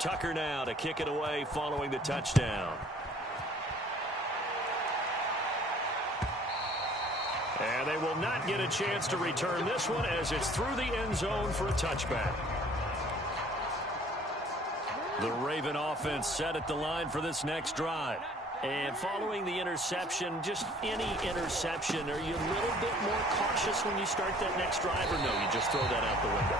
Tucker now to kick it away following the touchdown. And they will not get a chance to return this one as it's through the end zone for a touchback. The Raven offense set at the line for this next drive. And following the interception, just any interception, are you a little bit more cautious when you start that next drive, or no, you just throw that out the window?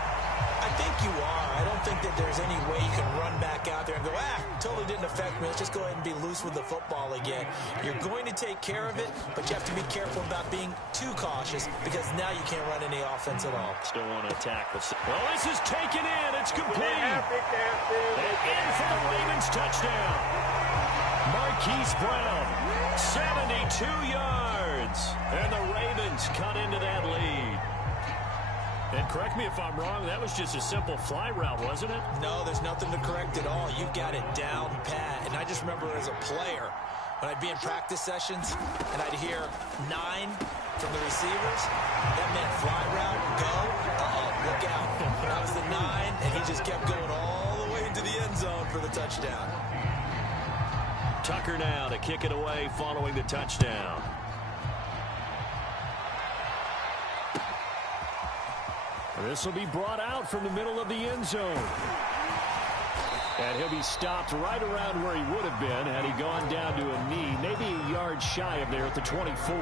I think you are. I don't think that there's any way you can run back out there and go, totally didn't affect me. Let's just go ahead and be loose with the football again. You're going to take care of it, but you have to be careful about being too cautious because now you can't run any offense at all. Still want to attack. Well, this is taken in. It's complete. And in for the Ravens touchdown. Marquise Brown, 72 yards. And the Ravens cut into that lead. And correct me if I'm wrong, that was just a simple fly route, wasn't it? No, there's nothing to correct at all. You've got it down pat. And I just remember as a player, when I'd be in practice sessions and I'd hear 9 from the receivers, that meant fly route, go, look out. That was the 9, and he just kept going all the way into the end zone for the touchdown. Tucker now to kick it away following the touchdown. This will be brought out from the middle of the end zone. And he'll be stopped right around where he would have been had he gone down to a knee, maybe a yard shy of there at the 24.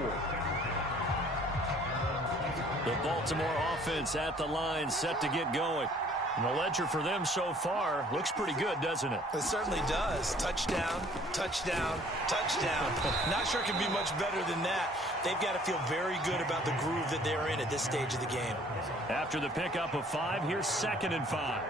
The Baltimore offense at the line set to get going. And the ledger for them so far looks pretty good, doesn't it? It certainly does. Touchdown, touchdown, touchdown. Not sure it can be much better than that. They've got to feel very good about the groove that they're in at this stage of the game. After the pickup of 5, here's 2nd and 5.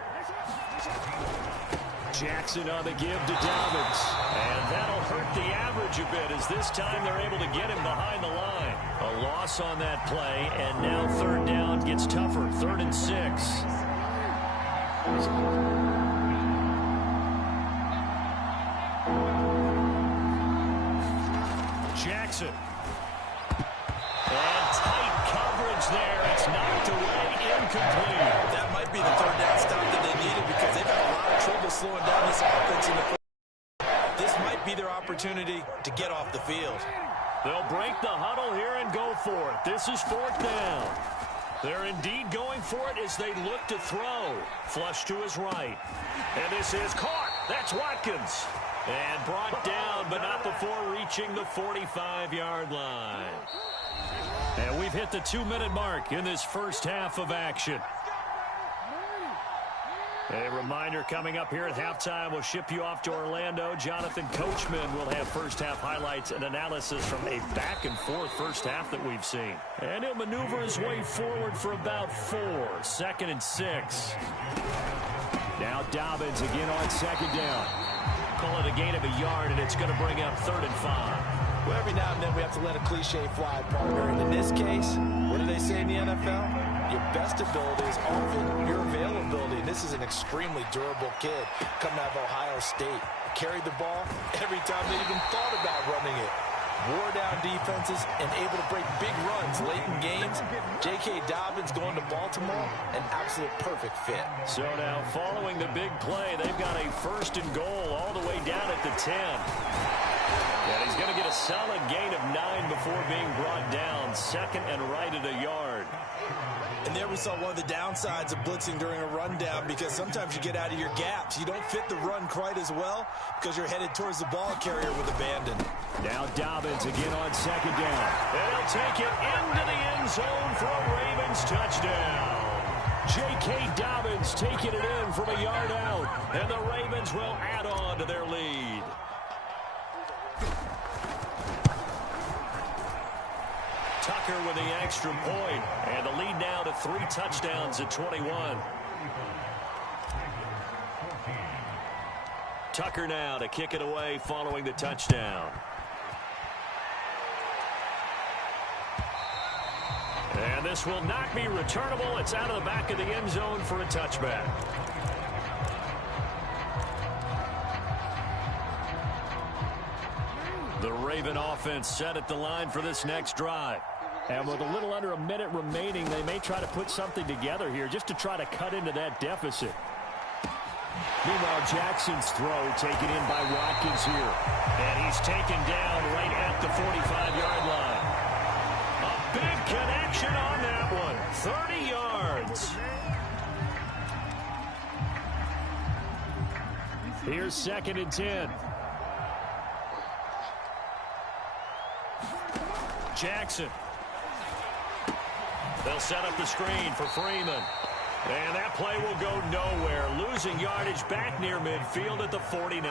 Jackson on the give to Dobbins. And that'll hurt the average a bit as this time they're able to get him behind the line. A loss on that play, and now 3rd down gets tougher. 3rd and 6. Jackson. And tight coverage there. It's knocked away, incomplete. That might be the 3rd down stop that they needed because they've had a lot of trouble slowing down this offense in the first. This might be their opportunity to get off the field. They'll break the huddle here and go for it. This is 4th down. They're indeed going for it as they look to throw. Flush to his right. And this is caught. That's Watkins. And brought down, but not before reaching the 45-yard line. And we've hit the 2-minute mark in this first half of action. A reminder coming up here at halftime, we'll ship you off to Orlando. Jonathan Coachman will have first-half highlights and analysis from a back-and-forth first half that we've seen. And he'll maneuver his way forward for about 4. 2nd and 6. Now Dobbins again on 2nd down. Call it a gain of a yard, and it's going to bring up 3rd and 5. Well, every now and then we have to let a cliche fly, partner. And in this case, what do they say in the NFL? Your best ability is often your availability. And this is an extremely durable kid coming out of Ohio State. Carried the ball every time they even thought about running it. Wore down defenses and able to break big runs late in games. J.K. Dobbins going to Baltimore, an absolute perfect fit. So now following the big play, they've got a 1st and goal all the way down at the 10. And he's going to get a solid gain of 9 before being brought down. 2nd and right at a yard. And there we saw one of the downsides of blitzing during a rundown because sometimes you get out of your gaps. You don't fit the run quite as well because you're headed towards the ball carrier with abandon. Now Dobbins again on 2nd down. And he'll take it into the end zone for a Ravens touchdown. J.K. Dobbins taking it in from a yard out. And the Ravens will add on to their lead. Tucker with the extra point, and the lead now to 3 touchdowns at 21. Tucker now to kick it away following the touchdown. And this will not be returnable. It's out of the back of the end zone for a touchback. The Raven offense set at the line for this next drive. And with a little under a minute remaining, they may try to put something together here just to try to cut into that deficit. Meanwhile, Jackson's throw taken in by Watkins here. And he's taken down right at the 45-yard line. A big connection on that one. 30 yards. Here's 2nd and 10. Jackson. They'll set up the screen for Freeman. And that play will go nowhere. Losing yardage back near midfield at the 49.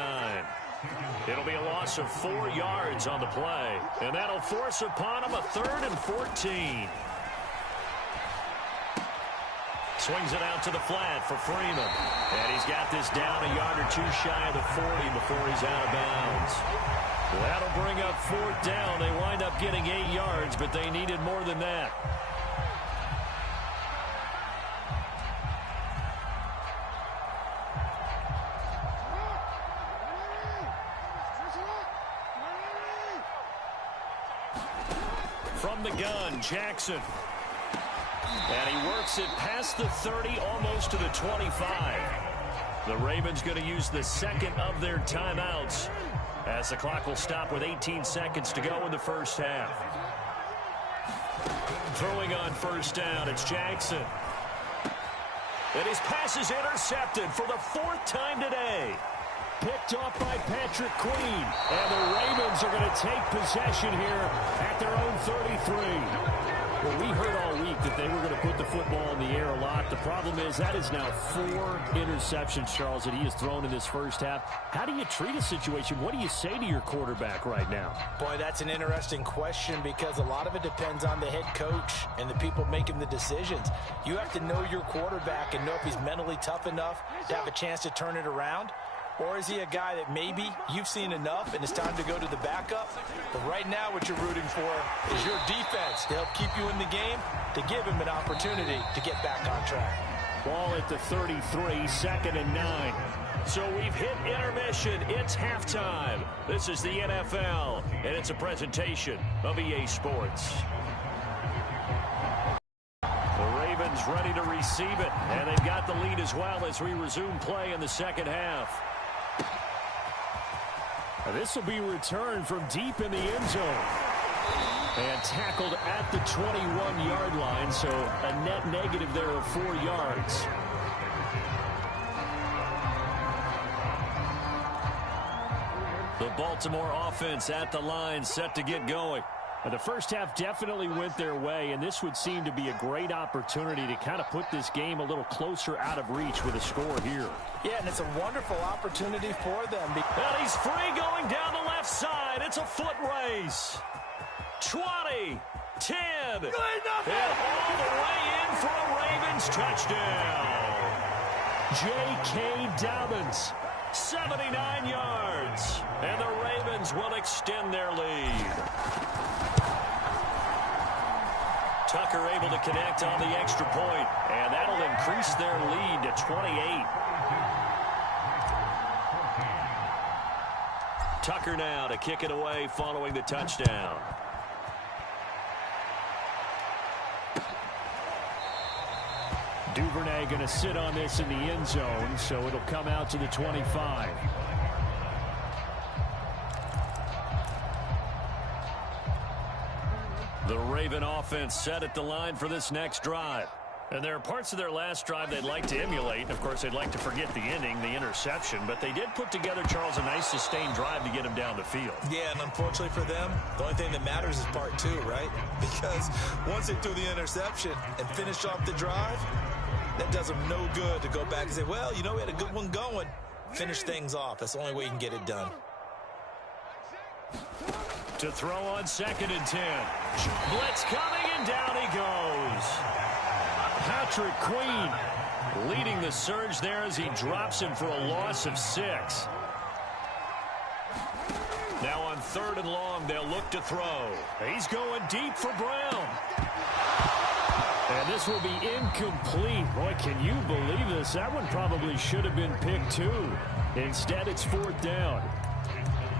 It'll be a loss of 4 yards on the play. And that'll force upon him a 3rd and 14. Swings it out to the flat for Freeman. And he's got this down a yard or two shy of the 40 before he's out of bounds. That'll bring up 4th down. They wind up getting 8 yards, but they needed more than that. From the gun, Jackson. And he works it past the 30, almost to the 25. The Ravens going to use the 2nd of their timeouts as the clock will stop with 18 seconds to go in the first half. Throwing on 1st down, it's Jackson. And his pass is intercepted for the 4th time today. Picked off by Patrick Queen. And the Ravens are going to take possession here at their own 33. Well, we heard all week that they were going to put the football in the air a lot. The problem is that is now 4 interceptions, Charles, that he has thrown in this first half. How do you treat a situation? What do you say to your quarterback right now? Boy, that's an interesting question because a lot of it depends on the head coach and the people making the decisions. You have to know your quarterback and know if he's mentally tough enough to have a chance to turn it around. Or is he a guy that maybe you've seen enough and it's time to go to the backup? But right now what you're rooting for is your defense to help keep you in the game, to give him an opportunity to get back on track. Ball at the 33, 2nd and 9. So we've hit intermission. It's halftime. This is the NFL, and it's a presentation of EA Sports. The Ravens ready to receive it, and they've got the lead as well as we resume play in the second half. This will be returned from deep in the end zone. And tackled at the 21-yard line, so a net negative there of 4 yards. The Baltimore offense at the line, set to get going. The first half definitely went their way, and this would seem to be a great opportunity to kind of put this game a little closer out of reach with a score here. Yeah, and it's a wonderful opportunity for them. And he's free going down the left side. It's a foot race. 20, 10, and all the way in for a Ravens touchdown. J.K. Dobbins, 79 yards, and the Ravens will extend their lead. Tucker able to connect on the extra point, and that'll increase their lead to 28. Tucker now to kick it away following the touchdown. Duvernay going to sit on this in the end zone, so it'll come out to the 25. The Raven offense set at the line for this next drive. And there are parts of their last drive they'd like to emulate. And, of course, they'd like to forget the ending, the interception. But they did put together, Charles, a nice sustained drive to get them down the field. Yeah, and unfortunately for them, the only thing that matters is part 2, right? Because once they threw the interception and finished off the drive, that does them no good to go back and say, well, you know, we had a good one going. Finish things off. That's the only way you can get it done. To throw on 2nd and 10. Blitz coming, and down he goes. Patrick Queen leading the surge there as he drops him for a loss of 6. Now on 3rd and long, they'll look to throw. He's going deep for Brown. And this will be incomplete. Boy, can you believe this? That one probably should have been picked too. Instead, it's 4th down.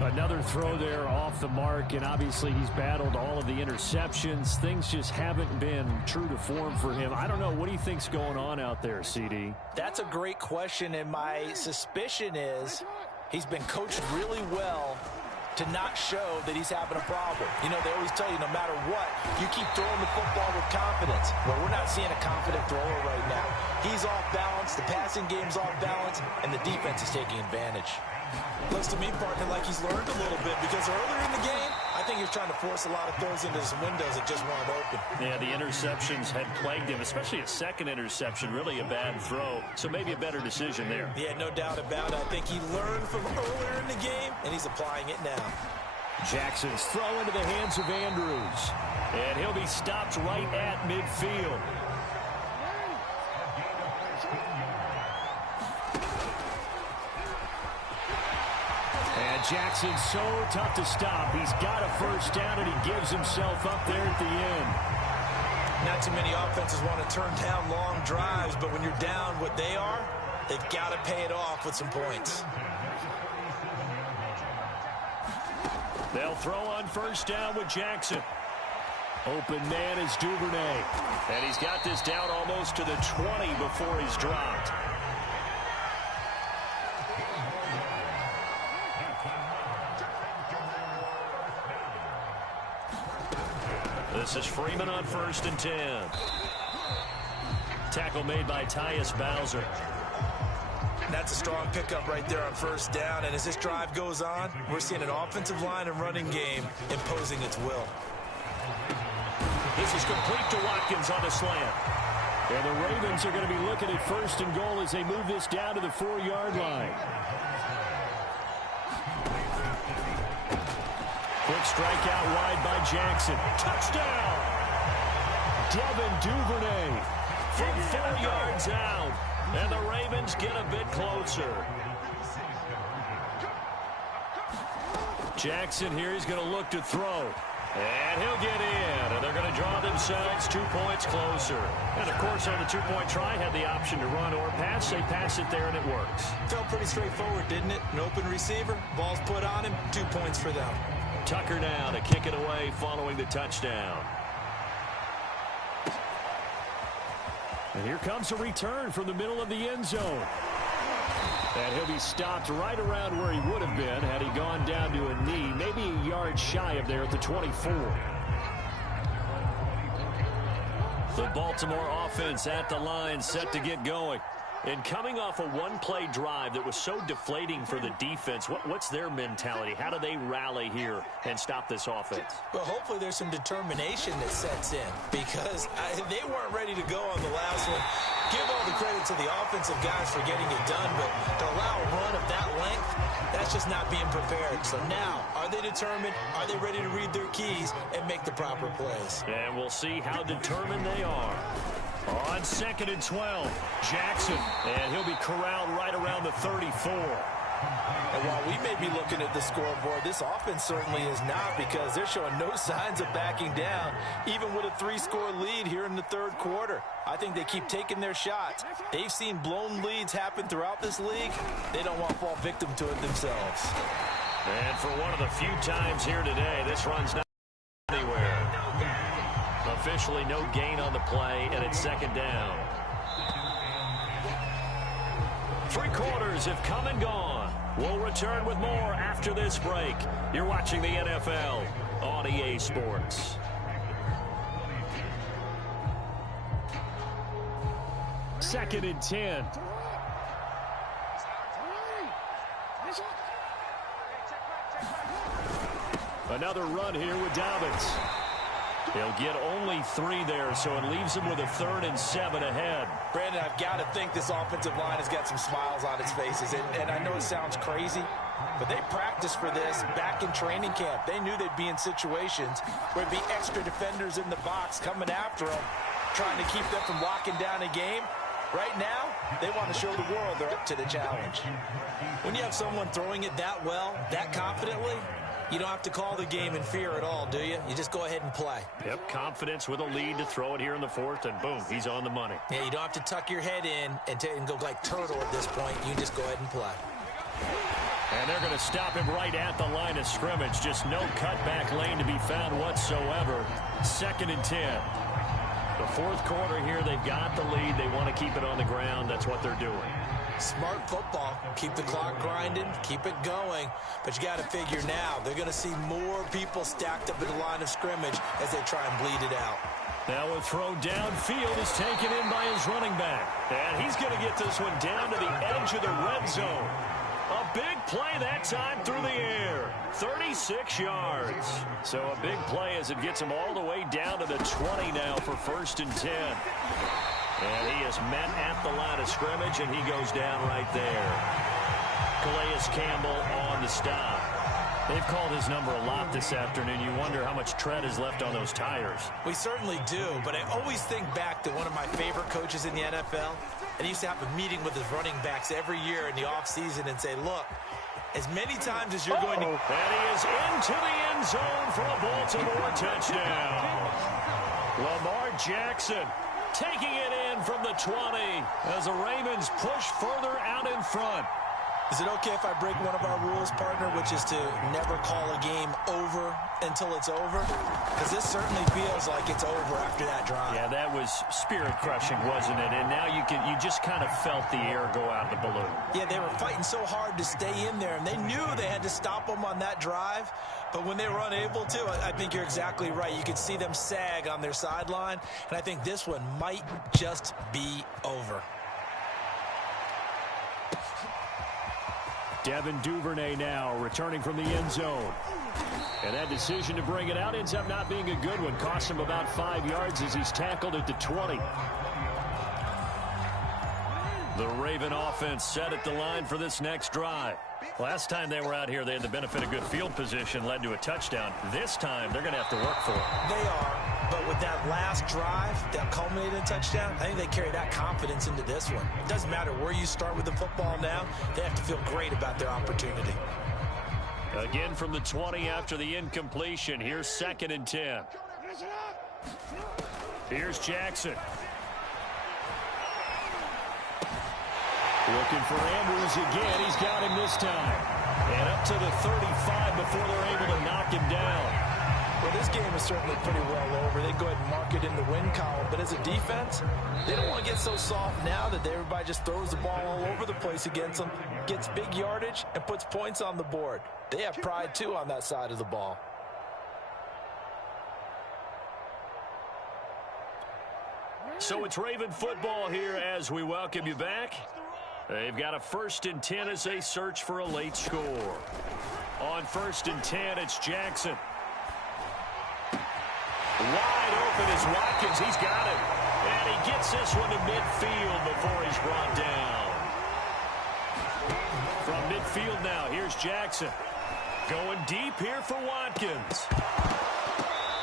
Another throw there off the mark, and obviously he's battled all of the interceptions. Things just haven't been true to form for him. I don't know. What do you think's going on out there, CD? That's a great question, and my suspicion is he's been coached really well to not show that he's having a problem. You know, they always tell you no matter what, you keep throwing the football with confidence. Well, we're not seeing a confident thrower right now. He's off balance, the passing game's off balance, and the defense is taking advantage. Looks to me, partner, like he's learned a little bit because earlier in the game, I think he was trying to force a lot of throws into some windows that just weren't open. Yeah, the interceptions had plagued him, especially a second interception, really a bad throw. So maybe a better decision there. Yeah, no doubt about it. I think he learned from earlier in the game, and he's applying it now. Jackson's throw into the hands of Andrews. And he'll be stopped right at midfield. And Jackson's so tough to stop. He's got a first down, and he gives himself up there at the end. Not too many offenses want to turn down long drives, but when you're down what they are, they've got to pay it off with some points. They'll throw on first down with Jackson. Open man is Duvernay. And he's got this down almost to the 20 before he's dropped. This is Freeman on 1st and 10. Tackle made by Tyus Bowser. That's a strong pickup right there on first down. And as this drive goes on, we're seeing an offensive line and running game imposing its will. This is complete to Watkins on the slant. And the Ravens are going to be looking at 1st and goal as they move this down to the 4-yard line. Quick strike out wide by Jackson. Touchdown! Devin Duvernay from 4 yards out. And the Ravens get a bit closer. Jackson here, he's going to look to throw. And he'll get in. And they're going to draw themselves 2 points closer. And, of course, on the 2-point try, had the option to run or pass. They pass it there, and it works. Felt pretty straightforward, didn't it? An open receiver, ball's put on him, 2 points for them. Tucker now to kick it away following the touchdown. And here comes a return from the middle of the end zone. And he'll be stopped right around where he would have been had he gone down to a knee, maybe a yard shy of there at the 24. The Baltimore offense at the line, set to get going. And coming off a one-play drive that was so deflating for the defense, what's their mentality? How do they rally here and stop this offense? Well, hopefully there's some determination that sets in because they weren't ready to go on the last one. Give all the credit to the offensive guys for getting it done, but to allow a run of that length, that's just not being prepared. So now, are they determined? Are they ready to read their keys and make the proper plays? And we'll see how determined they are. On 2nd and 12, Jackson, and he'll be corralled right around the 34. And while we may be looking at the scoreboard, this offense certainly is not because they're showing no signs of backing down, even with a 3-score lead here in the 3rd quarter. I think they keep taking their shots. They've seen blown leads happen throughout this league. They don't want to fall victim to it themselves. And for one of the few times here today, this run's not anywhere. Officially no gain on the play, and it's 2nd down. 3 quarters have come and gone. We'll return with more after this break. You're watching the NFL on EA Sports. Second and 10. Another run here with Dobbins. He'll get only 3 there, so it leaves him with a 3rd and 7 ahead. Brandon, I've got to think this offensive line has got some smiles on its faces. And I know it sounds crazy, but they practiced for this back in training camp. They knew they'd be in situations where there'd be extra defenders in the box coming after them, trying to keep them from locking down a game. Right now, they want to show the world they're up to the challenge. When you have someone throwing it that well, that confidently, you don't have to call the game in fear at all, do you? You just go ahead and play. Yep, confidence with a lead to throw it here in the 4th, and boom, he's on the money. Yeah, you don't have to tuck your head in and go like turtle at this point. You just go ahead and play. And they're going to stop him right at the line of scrimmage. Just no cutback lane to be found whatsoever. 2nd and 10. The 4th quarter here, they've got the lead. They want to keep it on the ground. That's what they're doing. Smart football. Keep the clock grinding. Keep it going. But you got to figure now, they're going to see more people stacked up at the line of scrimmage as they try and bleed it out. Now a throw downfield is taken in by his running back. And he's going to get this one down to the edge of the red zone. A big play that time through the air. 36 yards. So a big play as it gets him all the way down to the 20 now for 1st and 10. And he is met at the line of scrimmage, and he goes down right there. Calais Campbell on the stop. They've called his number a lot this afternoon. You wonder how much tread is left on those tires. We certainly do, but I always think back to one of my favorite coaches in the NFL. And he used to have a meeting with his running backs every year in the offseason and say, look, as many times as you're going to... And he is into the end zone for a Baltimore touchdown. Lamar Jackson taking it in from the 20 as the Ravens push further out in front. Is it okay if I break one of our rules, partner, which is to never call a game over until it's over? Because this certainly feels like it's over after that drive. Yeah, that was spirit-crushing, wasn't it? And now you just kind of felt the air go out of the balloon. Yeah, they were fighting so hard to stay in there, and they knew they had to stop them on that drive. But when they were unable to, I think you're exactly right. You could see them sag on their sideline, and I think this one might just be over. Devin Duvernay now returning from the end zone. And that decision to bring it out ends up not being a good one. Cost him about 5 yards as he's tackled at the 20. The Raven offense set at the line for this next drive. Last time they were out here, they had the benefit of good field position, led to a touchdown. This time, they're going to have to work for it. They are, but with that last drive that culminated in a touchdown, I think they carry that confidence into this one. It doesn't matter where you start with the football now. They have to feel great about their opportunity. Again from the 20 after the incompletion. Here's 2nd and 10. Here's Jackson. Looking for Andrews again. He's got him this time. And up to the 35 before they're able to knock him down. Well, this game is certainly pretty well over. They go ahead and mark it in the win column. But as a defense, they don't want to get so soft now that everybody just throws the ball all over the place against them, gets big yardage, and puts points on the board. They have pride, too, on that side of the ball. So it's Raven football here as we welcome you back. They've got a 1st and 10 as they search for a late score. On 1st and 10, it's Jackson. Wide open is Watkins. He's got it. And he gets this one to midfield before he's brought down. From midfield now, here's Jackson. Going deep here for Watkins.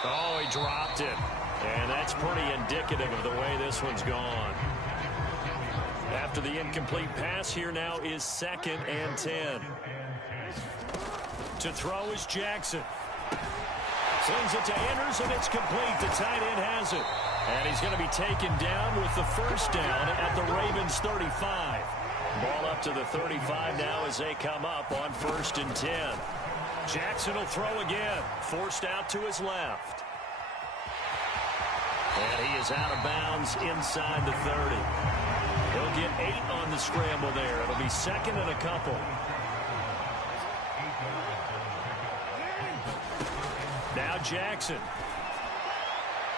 Oh, he dropped it. And that's pretty indicative of the way this one's gone. After the incomplete pass, here now is 2nd and 10. To throw is Jackson. Sends it to Anders, and it's complete. The tight end has it. And he's going to be taken down with the 1st down at the Ravens 35. Ball up to the 35 now as they come up on 1st and 10. Jackson will throw again. Forced out to his left. And he is out of bounds inside the 30. He'll get 8 on the scramble there. It'll be 2nd and a couple. Now Jackson.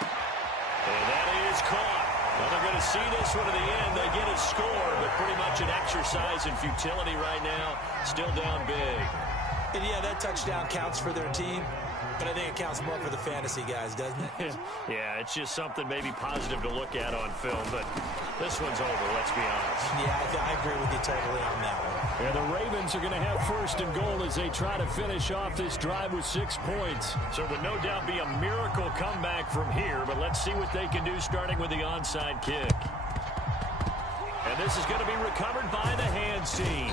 And that is caught. Well, they're going to see this one to the end. They get a score, but pretty much an exercise in futility right now. Still down big. And yeah, that touchdown counts for their team. But I think it counts more for the fantasy guys, doesn't it? Yeah, it's just something maybe positive to look at on film, but this one's over, let's be honest. Yeah, I agree with you totally on that one. Yeah, the Ravens are going to have 1st and goal as they try to finish off this drive with 6 points. So it would no doubt be a miracle comeback from here, but let's see what they can do starting with the onside kick. And this is going to be recovered by the hands team.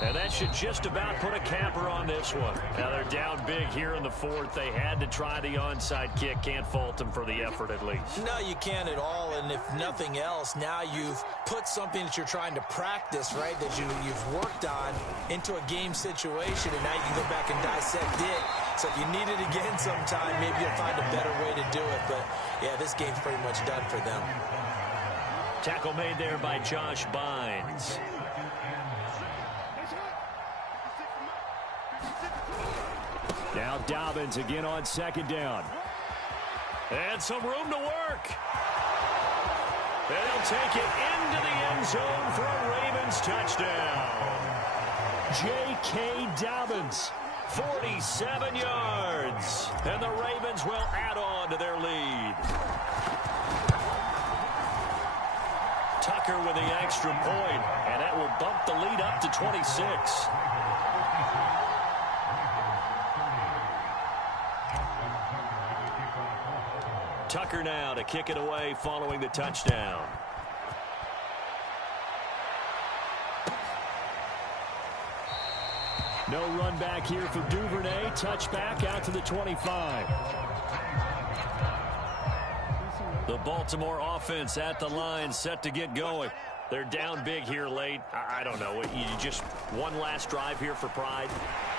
And that should just about put a capper on this one. Now they're down big here in the fourth. They had to try the onside kick. Can't fault them for the effort at least. No, you can't at all. And if nothing else, now you've put something that you're trying to practice, right, that you've worked on into a game situation, and now you can go back and dissect it. So if you need it again sometime, maybe you'll find a better way to do it. But, yeah, this game's pretty much done for them. Tackle made there by Josh Bynes. Now Dobbins again on second down. And some room to work. And he'll take it into the end zone for a Ravens touchdown. J.K. Dobbins, 47 yards. And the Ravens will add on to their lead. Tucker with the extra point, and that will bump the lead up to 26. Tucker now to kick it away following the touchdown. No run back here for Duvernay. Touchback out to the 25. The Baltimore offense at the line set to get going. They're down big here late. I don't know. You just one last drive here for pride.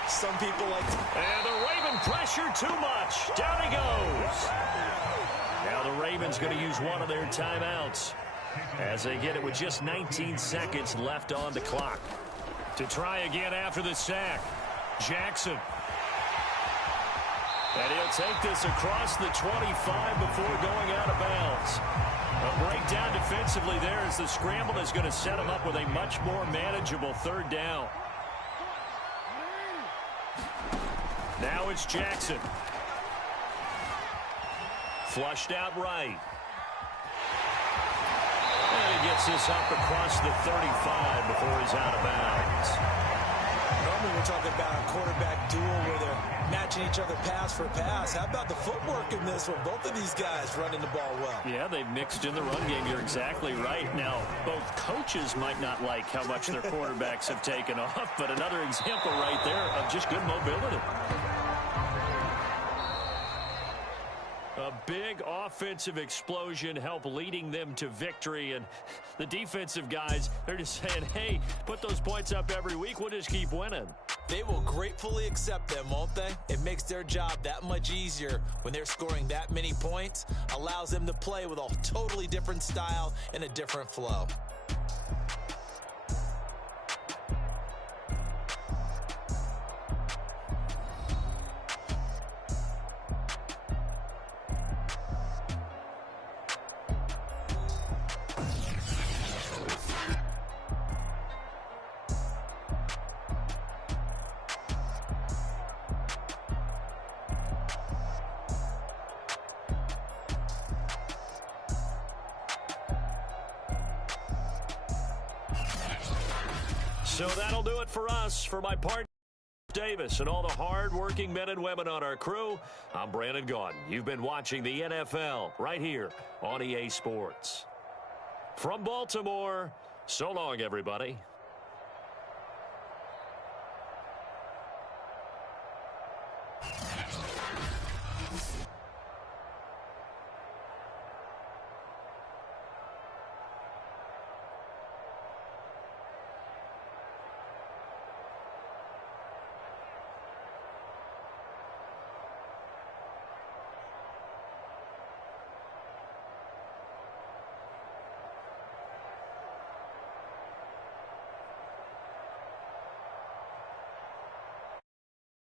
Some people like to... And the Raven pressure too much. Down he goes. Now the Ravens going to use one of their timeouts as they get it with just 19 seconds left on the clock. To try again after the sack, Jackson. And he'll take this across the 25 before going out of bounds. A breakdown defensively there as the scramble is going to set him up with a much more manageable third down. Now it's Jackson. Flushed out right. And he gets this up across the 35 before he's out of bounds. Normally we're talking about a quarterback duel where they're matching each other pass for pass. How about the footwork in this one? Both of these guys running the ball well. Yeah, they've mixed in the run game. You're exactly right. Now, both coaches might not like how much their quarterbacks have taken off, but another example right there of just good mobility. A big offensive explosion helped leading them to victory, and the defensive guys, they're just saying, hey, put those points up every week, we'll just keep winning. They will gratefully accept them, won't they? It makes their job that much easier when they're scoring that many points, allows them to play with a totally different style and a different flow. So that'll do it for us. For my partner, Davis, and all the hard-working men and women on our crew, I'm Brandon Gaudin. You've been watching the NFL right here on EA Sports. From Baltimore, so long, everybody.